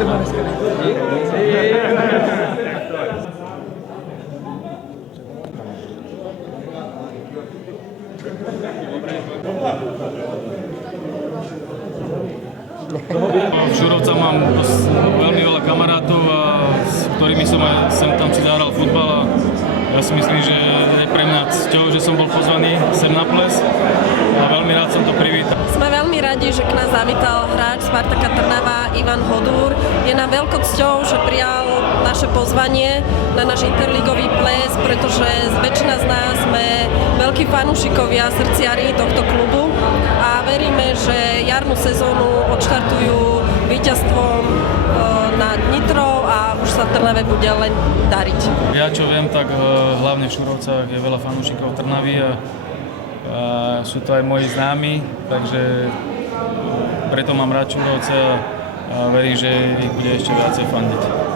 V Šurovca mám veľmi veľa kamarátov, s ktorými som aj sem tam si zahral futbal a ja si myslím, že je pre mňa cťou, že som bol pozvaný sem na ples a veľmi rád som to privítal. Sme veľmi radi, že k nás zavítal hráč Spartaka Trnava Ivan Hodúr. Je nám veľkou cťou, že prijal naše pozvanie na náš interligový ples, pretože väčšina z nás sme veľkí fanúšikovia, srdciari tohto klubu a veríme, že jarnú sezónu odštartujú víťazstvom nad Nitrou a už sa Trnave bude len dariť. Ja čo viem, tak hlavne v Šurovcach je veľa fanúšikov Trnavy a sú to aj moji známi, takže preto mám rád Šurovce a verím, že ich bude ešte viacej fandiť.